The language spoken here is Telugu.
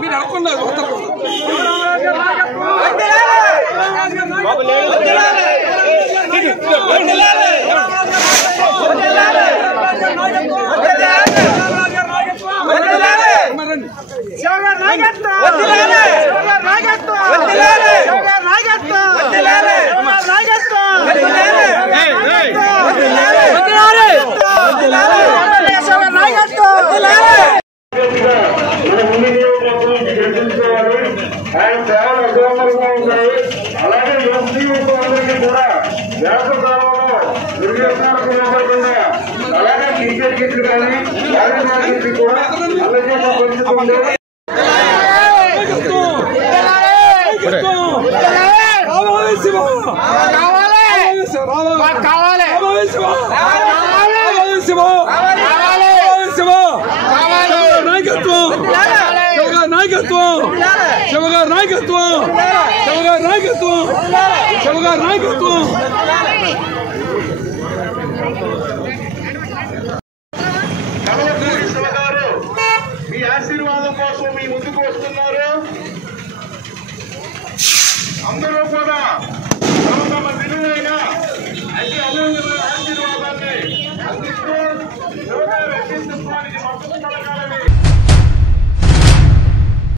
మీరు అనుకున్నారు ఆయన సేవలు అగ్రవర్గంగా ఉన్నాయి. అలాగే యువకులందరికీ కూడా వేసవకాలంలో నిర్దేశాలకుండా అలాగే టీచర్ కిట్లు కానీ కిట్లు కూడా అందజేసిన పరిస్థితి ఉంది. మీ ఆశీర్వాదం కోసం మీ ముందుకు వస్తున్నారు. అందరూ కూడా తమ విలువైన అమూల్యమైన ఆశీర్వాదాన్ని అందిస్తూ యోగా రక్షించడానికి